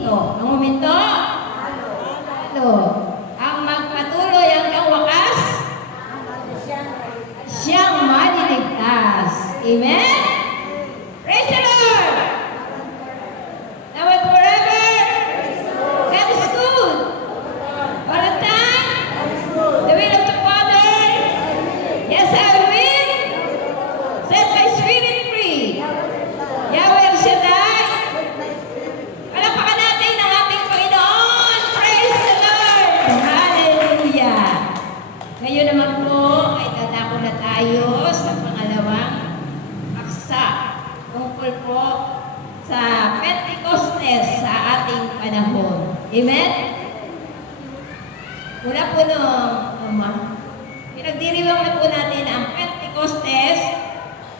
huminto. Ang huminto? Halo. Ang magpatuloy hanggang wakas? Siyang maliligtas. Amen? Praise the Lord! Now and forever, God is good. All the time, the will of the Father. Yes, I will. Set my spirit free. Yahweh El Shaddai. Palakpakan natin ang ating Panginoon. Praise the Lord. Hallelujah. Ngayon naman po ay dadako na tayo sa pangalawang aksa tungkol po sa Pentecostes sa ating panahon. Amen? Mula po nung pinagdiriwang na po natin ang Pentecostes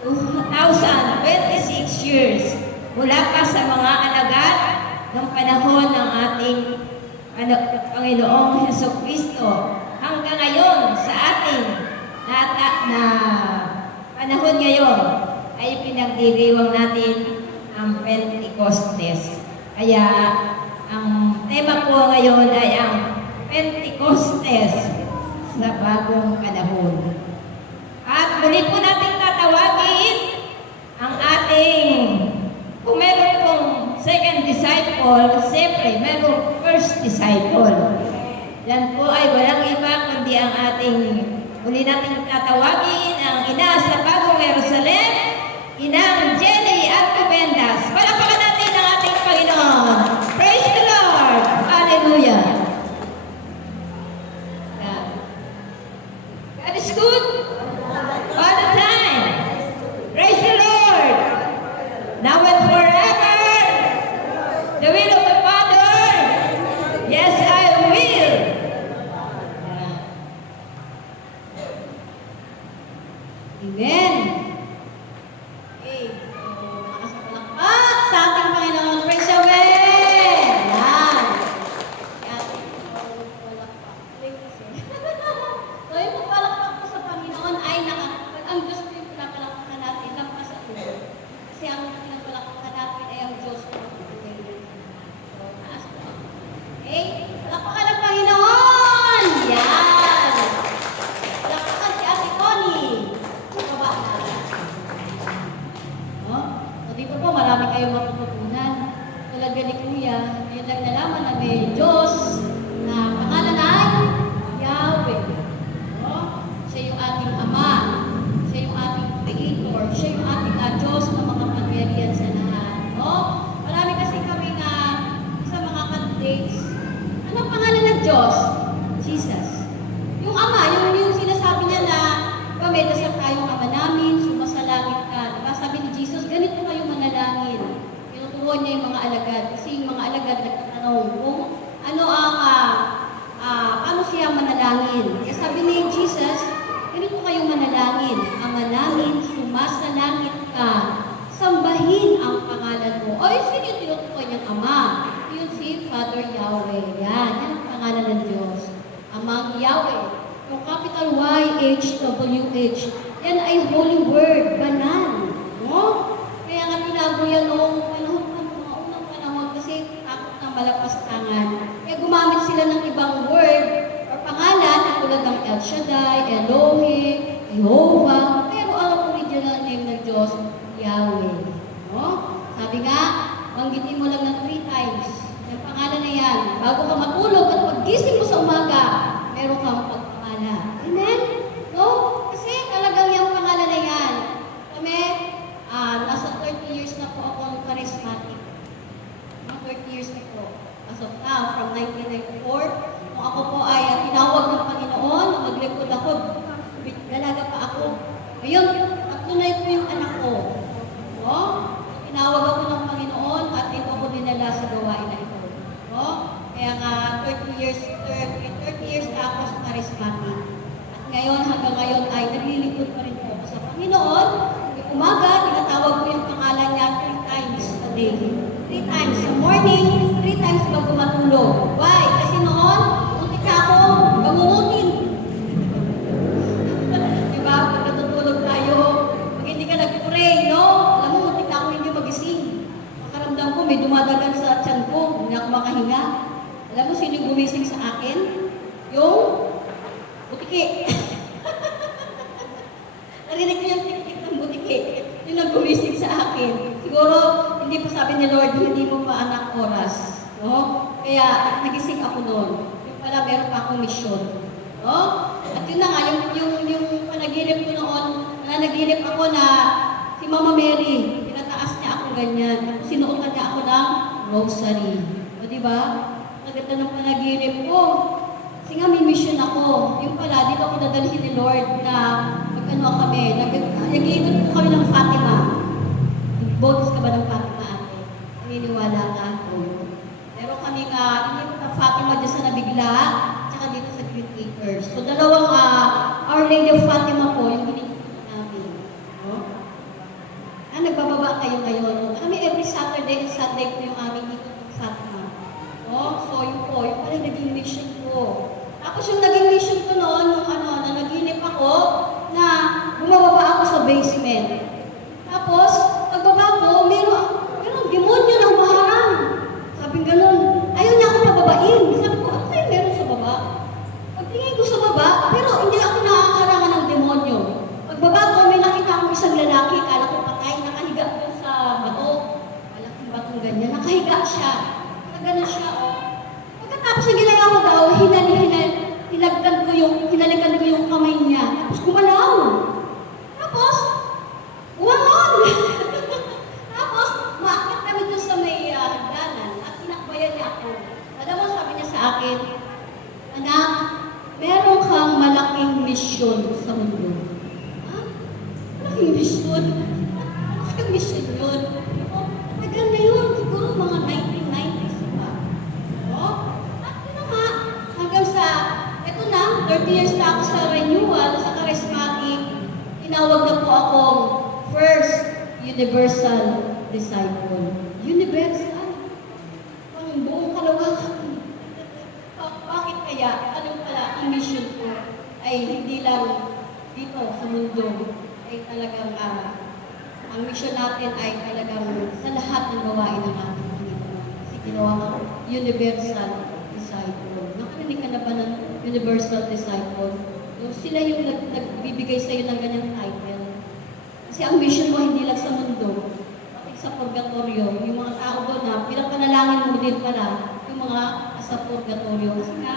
2026 years mula pa sa mga alagad ng panahon ng ating Panginoong Hesukristo hanggang ngayon sa ating na panahon ngayon ay pinagdiriwang natin ang Pentecostes. Kaya ang tema po ngayon ay ang Pentecostes sa bagong panahon. At muli po natin tatawagin ang ating, kung meron pong second disciple, siyempre meron first disciple. Yan po ay walang iba kundi ang ating, muli natin tatawagin ang ina sa bagong Jerusalem, Inang Jenny Alcobendas. Palakpakan natin ang ating Panginoon. Praise the Lord! Hallelujah! God is good all the time. Praise the Lord! Now and forever, the will of the Father. Yes, I will. Amen. Okay. So, malakas na palakpak sa ating Panginoon. Praise Yahweh! Yan. Yan. So, yung pagpalakpak po sa Panginoon ay ang Diyos po yung pinapalakpakan natin, lampas sa ulo. Kasi ang pinapalakpakan natin ay ang Diyos po. So, taas po. Okay? Palakpakan ng Panginoon! Yan! Palakpakan si Ate Connie. Baba na. No? So, dito po, marami kayong matututunan. Tulad ni Kuya, ngayon lang nalaman na may Diyos na pangalan ay Yahweh. No? Siya yung ating Ama. Siya yung ating Creator. Siya yung ating Diyos na makapangyarihan sa lahat. No? Marami kasi kami na sa mga candidates. Anong pangalan ng Diyos? Jesus. Yung Ama, yung sinasabi niya na kami, dasal tayong Ama namin, sumasalangit ka. Diba? Sabi ni Jesus, ganito kayo manalangin. Tinuturuan niya yung mga alagad. Kasi yung mga alagad nagtatanong kung ano ang paano siya manalangin. Kaya sabi ni Jesus, ganito kayo manalangin. Ama namin, sumasalangit ka. Sambahin ang pangalan mo. O, sino yung tinuturuan niyang Ama? Yun si Father Yahweh. Yan ang pangalan ng Diyos. Amang Yahweh. Yung capital Y-H-W-H. Yan ay holy word, banal. No? Kaya nga tinago yan noong panahon ng mga unang panahon kasi takot ng malapastangan. Kaya gumamit sila ng ibang word or pangalan na tulad ng El Shaddai, Elohim, Jehovah. Pero ang original name ng Diyos, Yahweh. No? Sabi nga, banggitin mo lang ng 3 times. Yung pangalan na yan, bago ka matulog at paggising mo sa umaga, meron kang pagpapala. Amen? No? Kasi talagang yung pangalan na yan. Kami, nasa 30 years na po akong charismatic. 30 years na po. As of now, from 1994, kung ako po ay tinawag ng Panginoon, maglingkod ako, dalaga pa ako. Ngayon, tunay po yung anak ko. No? Tinawag ako ng Panginoon at ito ko dinala sa gawain na ito. No? Kaya nga, 30 years na ako sa charismatic. At ngayon, hanggang ngayon ay naglilingkod pa rin po ako sa Panginoon. Umaga, tinatawag ko yung pangalan niya 3 times a day. 3 times sa morning, 3 times bago matulog. Why? Kasi noon, muntik na akong bangungutin. Diba? Pag natutulog tayo, pag hindi ka nag-pray, no? Alam mo, muntik na ako hindi magising. Makaramdam ko, may dumadagan sa tiyan ko. Hindi ako makahinga. Alam mo sino yung gumising sa akin? Yung butiki. Narinig ko yung tik-tik ng butiki. Yun ang gumising sa akin. Siguro, hindi pa sabi ni Lord, hindi mo pa anak oras. No? Kaya, nagising ako noon. Yung pala, meron pa akong misyon. No? At yun na nga, yung panaginip ko noon, nanaginip ako na si Mama Mary, tinataas niya ako ganyan. Tapos sinuotan niya ako ng rosary. O, diba? Naganda ng panaginip ko. Kasi nga may mission ako. Yung pala, dito ako dadalhin ni Lord na magkano kami. Nag-iikot po kami ng Fatima. Bogus ka ba ng Fatima, ate? Naniniwala ka ako. Pero kami nga, inikot ng Fatima dyan sa Nabigla, tsaka dito sa Green Acres. So, dalawang Our Lady of Fatima po, yung inikot namin. No? Nagbababa kayo ngayon. Kami every Saturday and Sunday po yung aming ikot ng Fatima. No? So, yun po, yung pala naging mission ko. Tapos yung naging mission ko noon, nung na naginip ako, na bumababa ako sa basement. Tapos, pagbaba ko, meron demonyo ng maharang. Sabi ganun, ayaw niya ako pababain. Sabi ko, ano kayo meron sa baba? Pagtingin ko sa baba, pero hindi ako nakakarangan ng demonyo. Pagbaba ko, may nakita akong isang lalaki, kala ko patay, nakahiga ko sa bato. Malaking batong ganyan, nakahiga siya. Nakaganon siya, oh. Pagkatapos ang ginawa ko daw, hinalikan ko yung kamay niya. Tapos gumalaw. Tapos, uwangon! Tapos, maakit kami doon sa may hagdanan at tinakbayan niya ako. Alam mo, sabi niya sa akin, anak, meron kang malaking misyon sa mundo. Ha? Malaking misyon? Malaking misyon yun. Tagal na yun, siguro mga 1990s pa. At yun na nga, hanggang sa, eto na, 30 years na ako sa renewal, sa charismatic, tinawag na po akong first universal disciple. Universal? Ang buong kalawakan. Bakit kaya? Anong pala, ang mission ko ay hindi lang dito sa mundo, ay talagang ang mission natin ay talagang sa lahat ng gawain ng ating Panginoon. Kasi ginawa ka universal disciple. Nakarinig ka na ba ng universal disciple? So, sila yung nagbibigay sa iyo ng ganyang title. Kasi ang mission mo hindi lang sa mundo, pati sa purgatorio, yung mga tao doon na pinapanalangin mo din pala yung mga sa purgatorio. Kasi nga,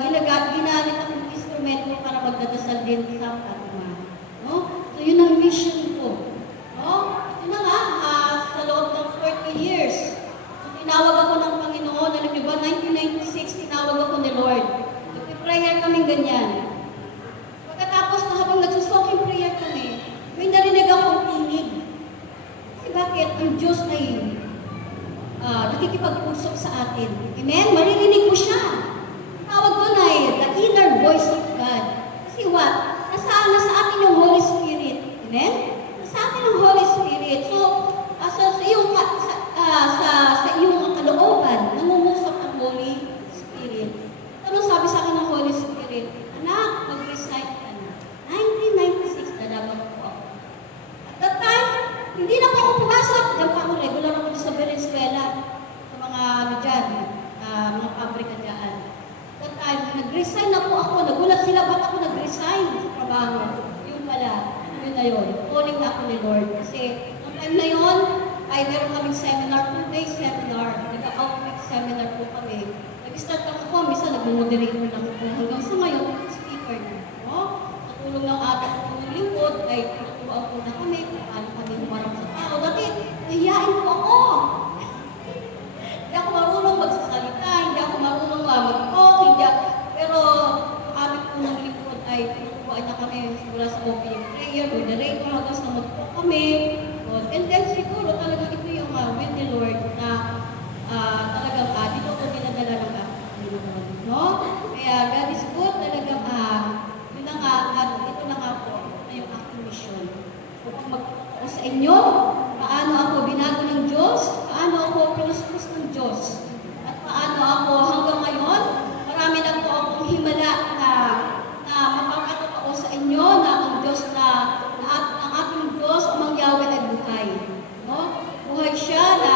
ginamit akong instrumento para magdadasal din sa Fatima. No? So, yun ang mission ko. No? Yun na nga, sa loob ng 40 years, so, tinawag ako ng Panginoon. Alam niyo ba, 1996, tinawag ako ni Lord. Nag-prayer kaming ganyan. Pagkatapos na habang nagsusoking prayer kami, may narinig akong tinig. Kasi bakit? Ang Diyos ay nakikipag-usap sa atin. Amen? Maririnig mo siya. Tawag doon ay the inner voice of God. Kasi what? Nasa atin yung Holy Spirit. Amen? Nasa atin yung Holy Spirit. So, sa iyong kalooban, nangungusap ang Holy Spirit. Ano sabi sa akin ng Holy Spirit? Anak, mag-recite ka na. 1996, nalaman ko ako. At that time, hindi na po ako pumasok. Diyan pa ako, regular ako sa Venezuela. Sa mga, mga pabrika dyan. That time, nag-resign na po ako. Nagulat sila, ba't ako nag-resign sa trabaho? Yung pala, yun na yun. Calling na ako ni Lord. Kasi, ang time na yun, ay meron kaming seminar, 2-day seminar. Nag-outreach seminar po kami. Nag-start lang ako, minsan nag-moderator lang ako. Hanggang sa ngayon, speaker na. No? Sa tulong ng ating kong lingkod, ay tuturuan po na kami kung paano kami humarap sa tao. Dati, nahiyain po ako. Hindi ako marunong magsasalita, hindi ako marunong mag-talk, pero aming unang lingkod ay tuturuan na kami mula sa opening prayer, moderator, hanggang sa mag-talk kami. And then siguro talaga ito yung will ni Lord na talagang dito ko dinadala ng Panginoon. No? Kaya God is good, talagang yun na nga, at ito na nga po na yung aking mission. So kung magpapako sa inyo, paano ako binago ng Diyos, paano ako pinuspos ng Diyos, at paano ako hanggang ngayon, marami na po akong himala na mapapatotoo sa inyo na ang Diyos ang ating Diyos, ang Yahweh ay buhay. No? Buhay siya na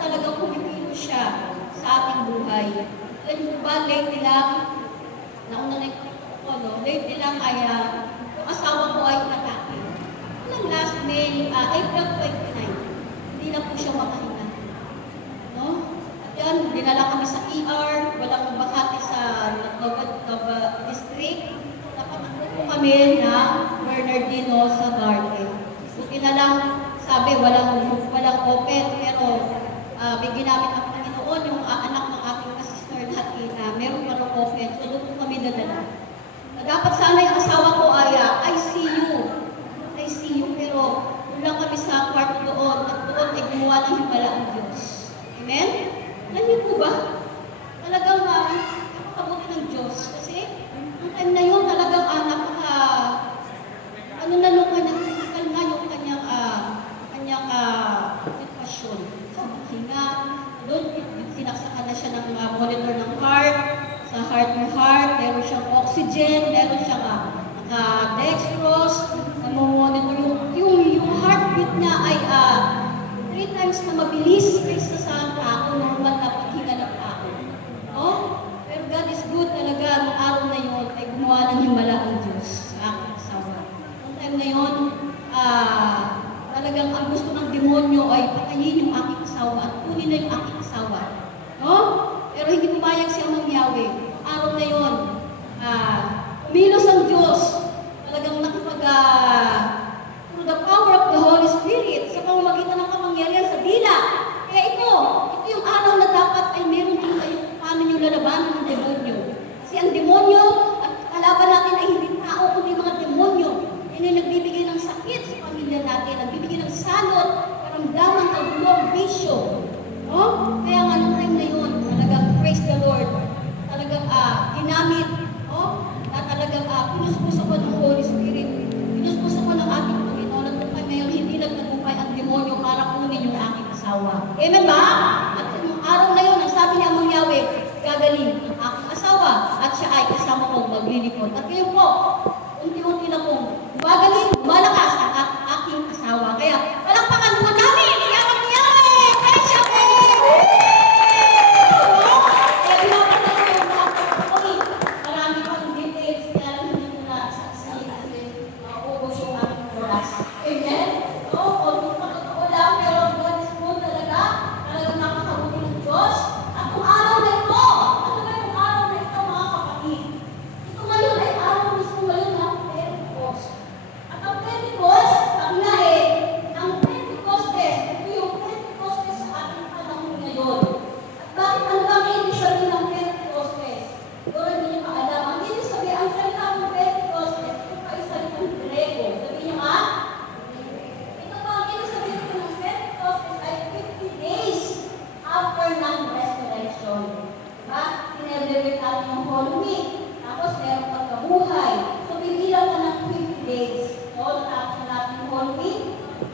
talagang pumipilo siya Yan po ba, lately lang, nauna na yung ko, no? Lately lang ay, yung asawa ko ay natake. Walang last May, April 29, hindi na po siya makahinga. No? At yan, dinala kami sa ER, walang bakati sa district. Nakapagpo po kami na Bernardino sa Garden. Buti na lang, sabi, walang open, pero bigyan namin ang Panginoon, yung anak ng aking sister lahat meron pa ng open, so doon po kami dadala. Dapat sana yung asawa ko ay ICU, pero doon lang kami sa kwarto doon, at doon ay gumawa ng himala ang Diyos. Amen? Alam niyo po ba? Talagang napakabuti ng Diyos. Kasi, ang time na yun, talagang ano na nung kanyang critical na yung kanyang sitwasyon. So, hinga, doon, sinaksakan na siya ng monitor ng heart, sa heart, meron siyang oxygen, meron siyang dextrose, monitor yung heartbeat niya ay 3 times na mabilis kaysa sa tao, normal na paghinga ng tao. Oh? Pero God is good talaga, noong araw na yun, ay gumawa ng himala ang Diyos sa aking asawa. Noong time na yun, talagang ang gusto ng demonyo ay patayin yung aking asawa at kunin na yung aking asawa. No? Pero hindi pumayag siya ng Yahweh. Araw na yun, umilos ang Diyos. Talagang through the power of the Holy Spirit, sa pamamagitan ng kapangyarihan sa dila. Kaya ito yung araw na dapat ay meron din kayo paano nyo lalabanan ng demonyo. Kasi ang demonyo at kalaban natin ay hindi tao, kundi mga demonyo. Yan ay nagbibigay ng sakit sa pamilya natin, nagbibigay ng salot, karamdaman, kagulong, bisyo. No? Kaya nga nung time na yun, talagang praise the Lord, talagang ginamit, na talagang pinuspuso ko ng Holy Spirit, pinuspuso ko ng ating Panginoon, at kung ngayon hindi nagtagumpay ang demonyo para kunin yung aking asawa. Amen ba? At nung araw na yun, ang sabi niya ang Yahweh, gagaling ang aking asawa, at siya ay kasama kong maglilipod. At kayo po, unti-unti na pong gumagaling, lumalakas ang aking asawa. Kaya, palakpakan po namin! Kaya ang Yahweh! Kaya siya po! Kaya pinapatan ko yung marami pang details, kaya lang hindi ko na saksihin kasi maubos yung aking oras. Amen? Kung totoo lang, pero God is good talaga. Talagang nakakabuti ng Diyos. At kung araw na ito, ano ba yung araw na ito, mga kapatid? Ito ngayon ay araw mismo ngayon ng Pentecost. At ang Pentecost, sabi nga ang Pentecostes, ito yung Pentecostes sa ating panahon ngayon. At bakit ano ba ang ibig sabihin ng Pentecostes? Doon hindi niyo maalam. Ang ibig sabihin, ang salita ng Pentecostes, ito pa ay salitang Grego. Sabihin niyo nga, ito pa ang ibig sabihin ko ng Pentecostes ay 50 days after ng resurrection. Diba? Sinelebrate natin yung Holy Week. Tapos meron pagkabuhay. So, bibilang ka ng 50 days. So, natapos na natin yung Holy Week.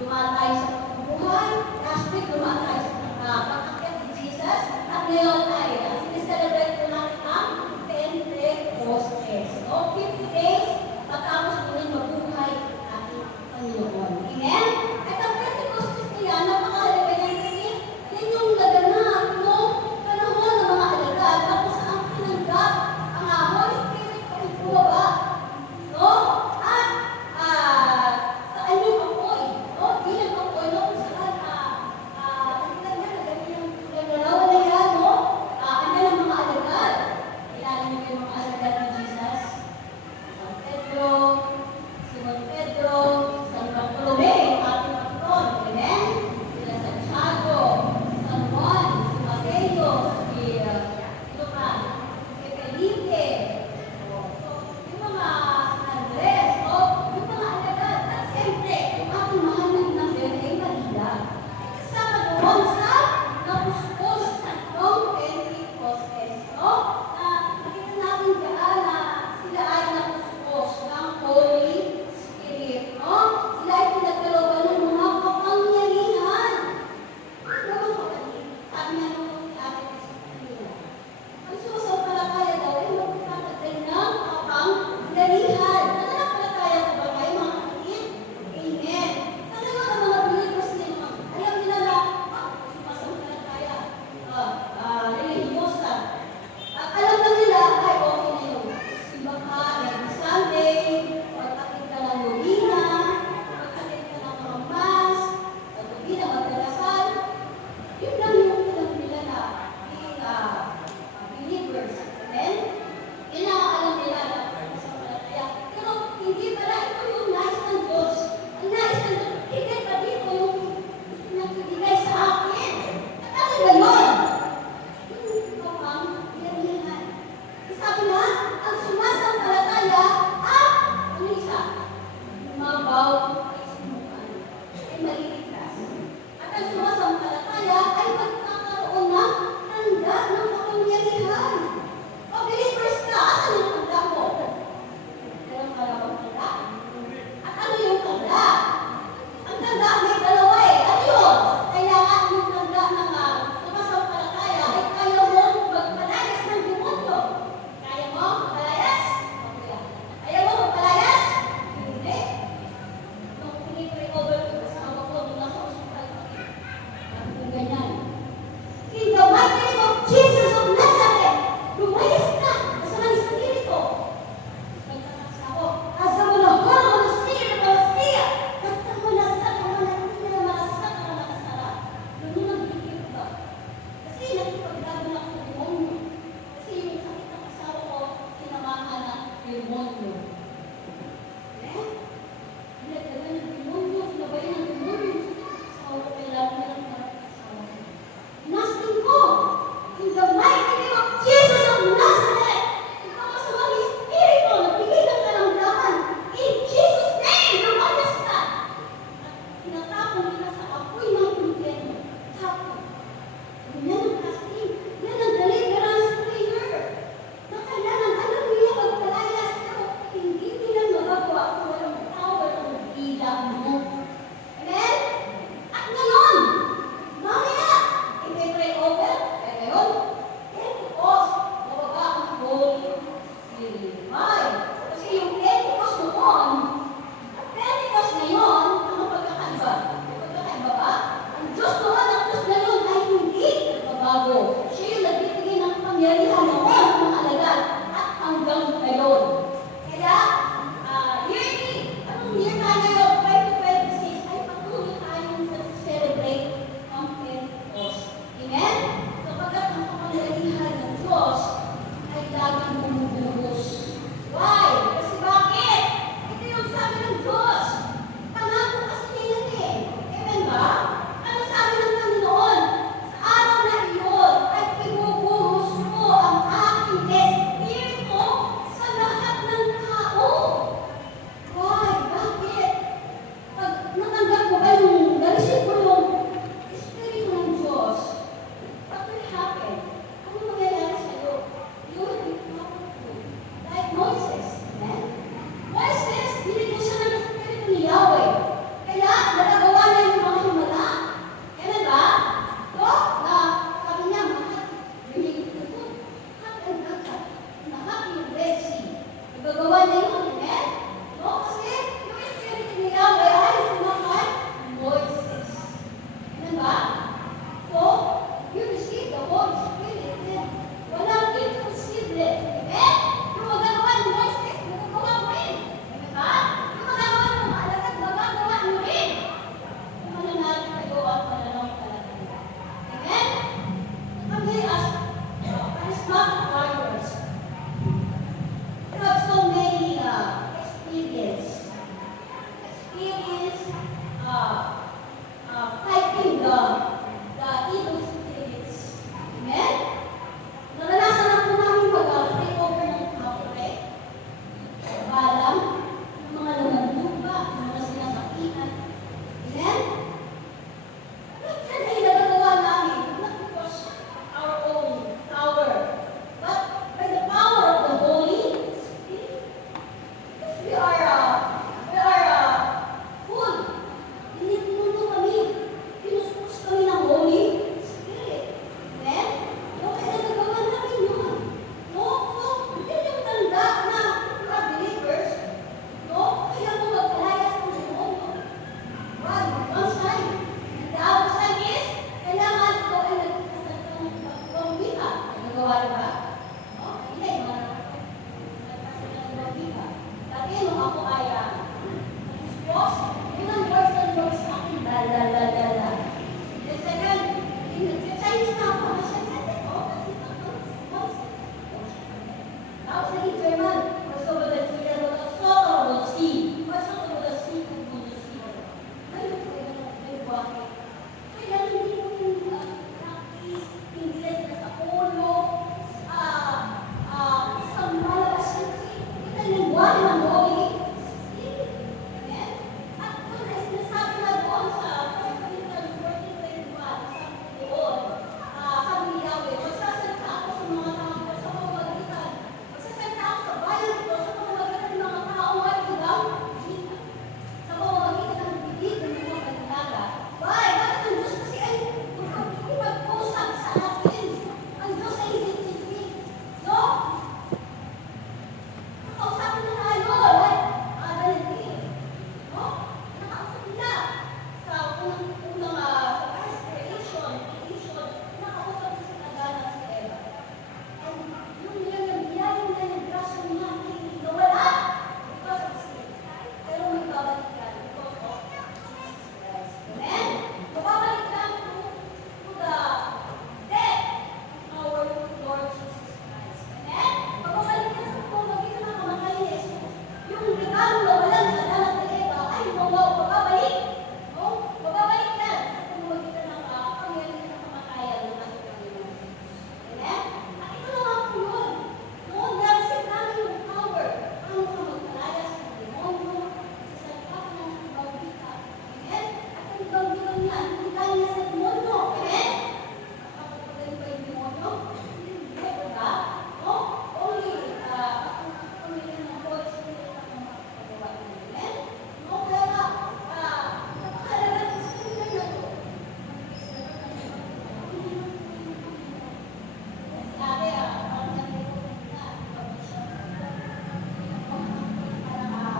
Dumaan tayo sa pagkabuhay. Last week, dumaan tayo sa pag-akyat ni Jesus. At ngayon ay sineselebrate ko natin ang Pentecostes. So, 50 days, matapos ko rin mabuhay ating Panginoon. Amen? At ang Pentecostes kaya, napakahalaga yan kasi yan yung naganap noong panahon ng mga alagad na kung saan pinanggap ang Holy Spirit ay bumaba gawa ba? No? Hindi, nagkasi ng lobika. Dati nung ako ay Diyos, yun ang words ng Lord sa akin, la. The second, Chinese na ako, nasyasente ko, kasi tapos naging German, Kosovo the sea, Kosovo the sea, Kosovo the sea, Kosovo the sea. Ngayon po, yung buwake. So yan, hindi po yung practice, hindi yan sila sa ulo, isang malakas yun. Ito yung buwake ng buwake. Amen? At doon ay sinasabi na doon sa 1 Corinthians 14:21, sabi doon, sabi ni Yahweh, magsasalita ako sa mga tao sa pamamagitan. Magsasalita ako sa bayan ko sa pamamagitan ng mga tao ay ibang kita. Sa pamamagitan ng bibig ng mga pagkakala. Bakit ang Diyos kasi ay magpag-usap sa atin. Ang Diyos ay hindi. No? Nakausapin na tayo, like Adam and Eve. No? Nakausap nila. Sa unang sa first creation, nakausap na si Adan at si Eva. And yung biyayang na yung grasya niya, hindi nawala because of sin. Pero may babalik yan because of Jesus Christ. Amen? Mababalik lang to the death of our Lord Jesus Christ. Amen? Mababalik yan sa pamamagitan ng kamatayan ni Jesus. Yung regalo na walang Adan at Eva ay mababalik. No? Mababalik yan sa pamamagitan ng pangyayari ng kamatayan ng ating Panginoon. Amen? At ito naman po yun. Noon, na-receive namin yung power. Paano ka magpalayas ng demonyo, magsasalita ka ng ibang wika. Amen? At ang ibang wika niya, hindi kaya sa demonyo. Amen? Nakakapagaling ba yung demonyo? Hindi, diba? No? Only, pamilya ng Holy Spirit ang makakagawa niya. Amen? No? Kaya, napakahalaga ng Spirit na to. Si ate, parang nandito na,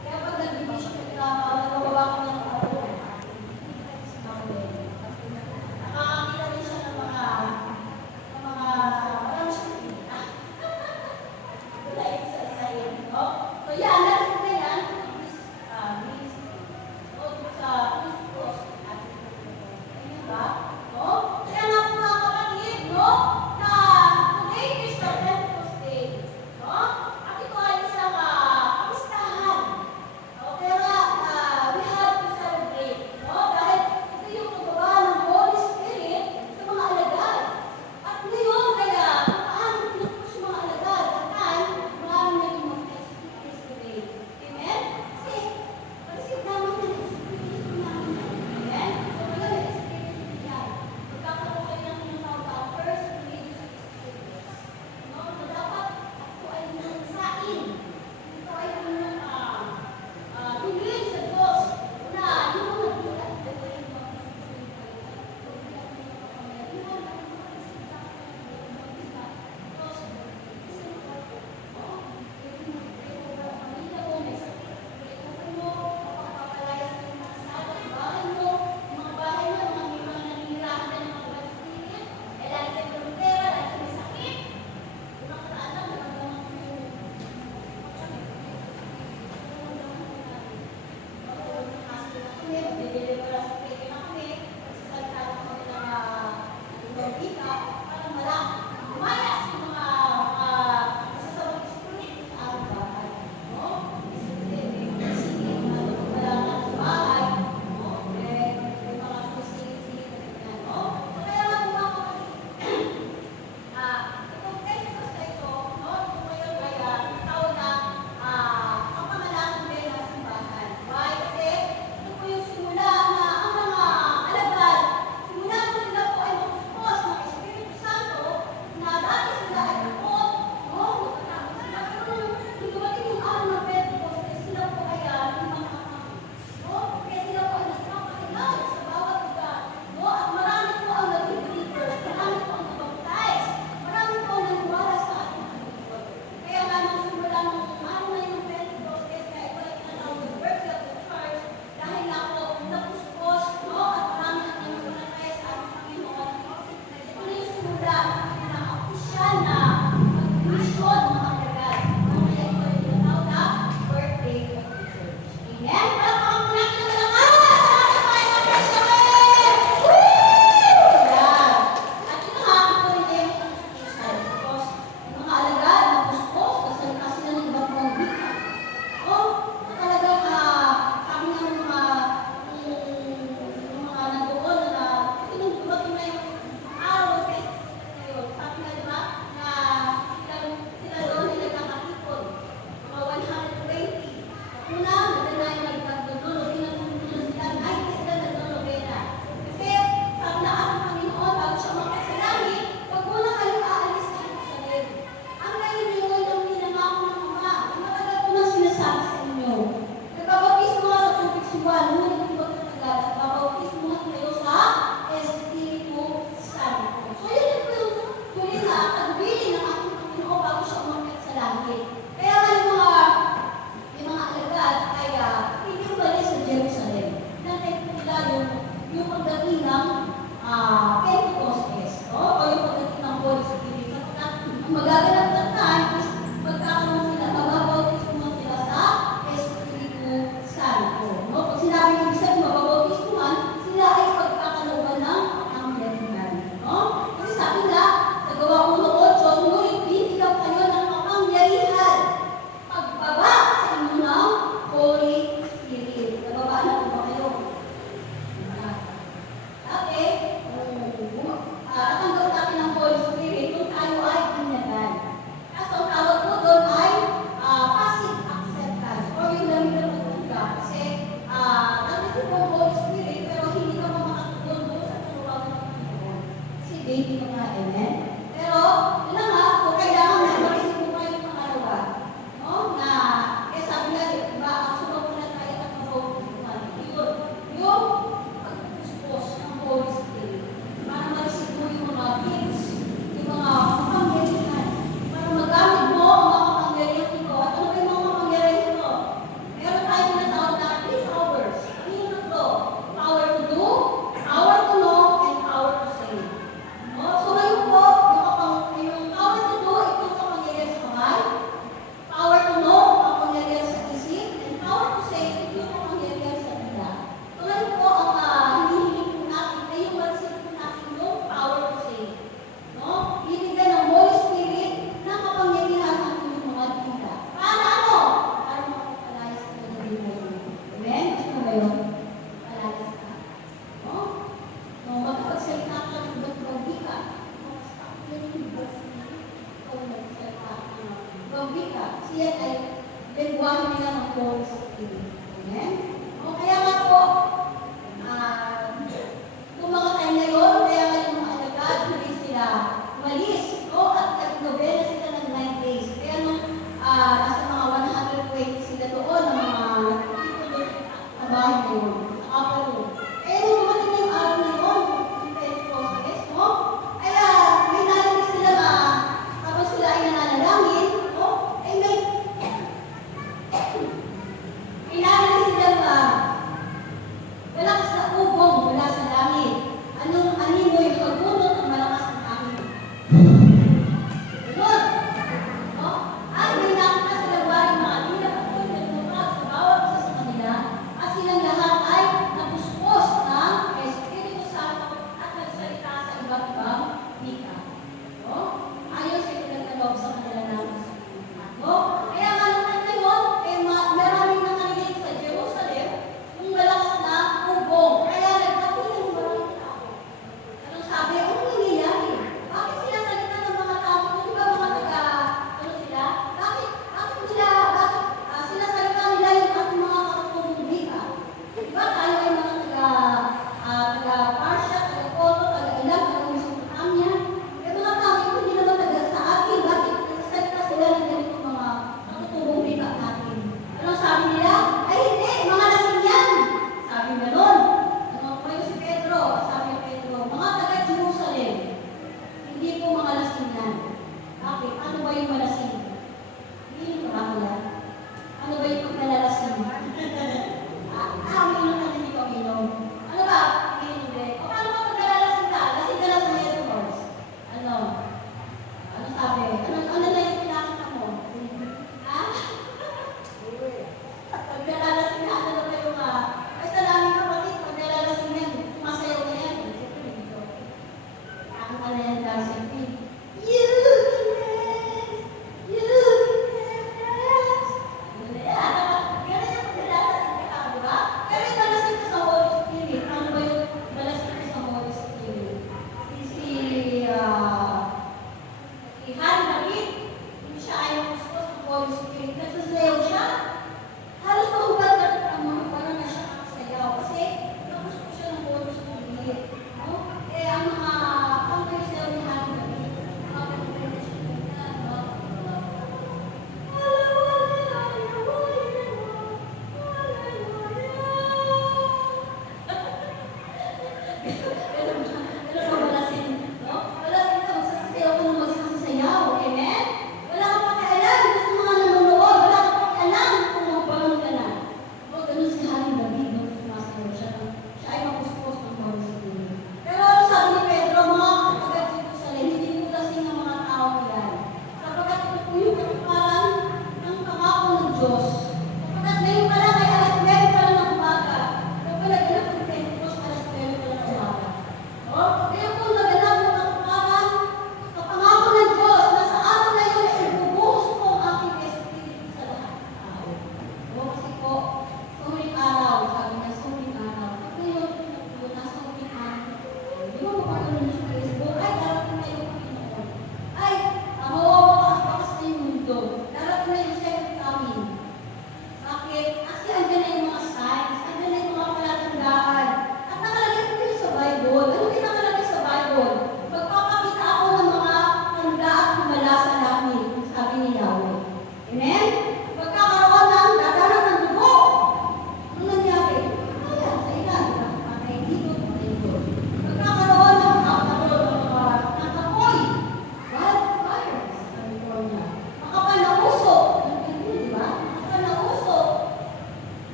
kaya pag nag-division ka, nagawa ka ng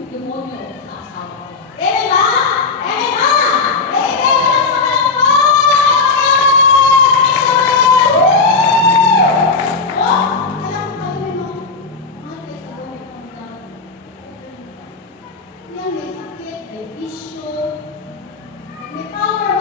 yung demonyo sa asawa ko. Amen ba? Amen ba? Amen! Walang po! Oh, alam mo kayo, no? Mahal kayo sa buhay ng mga yan, may sakit, may bisyo, may power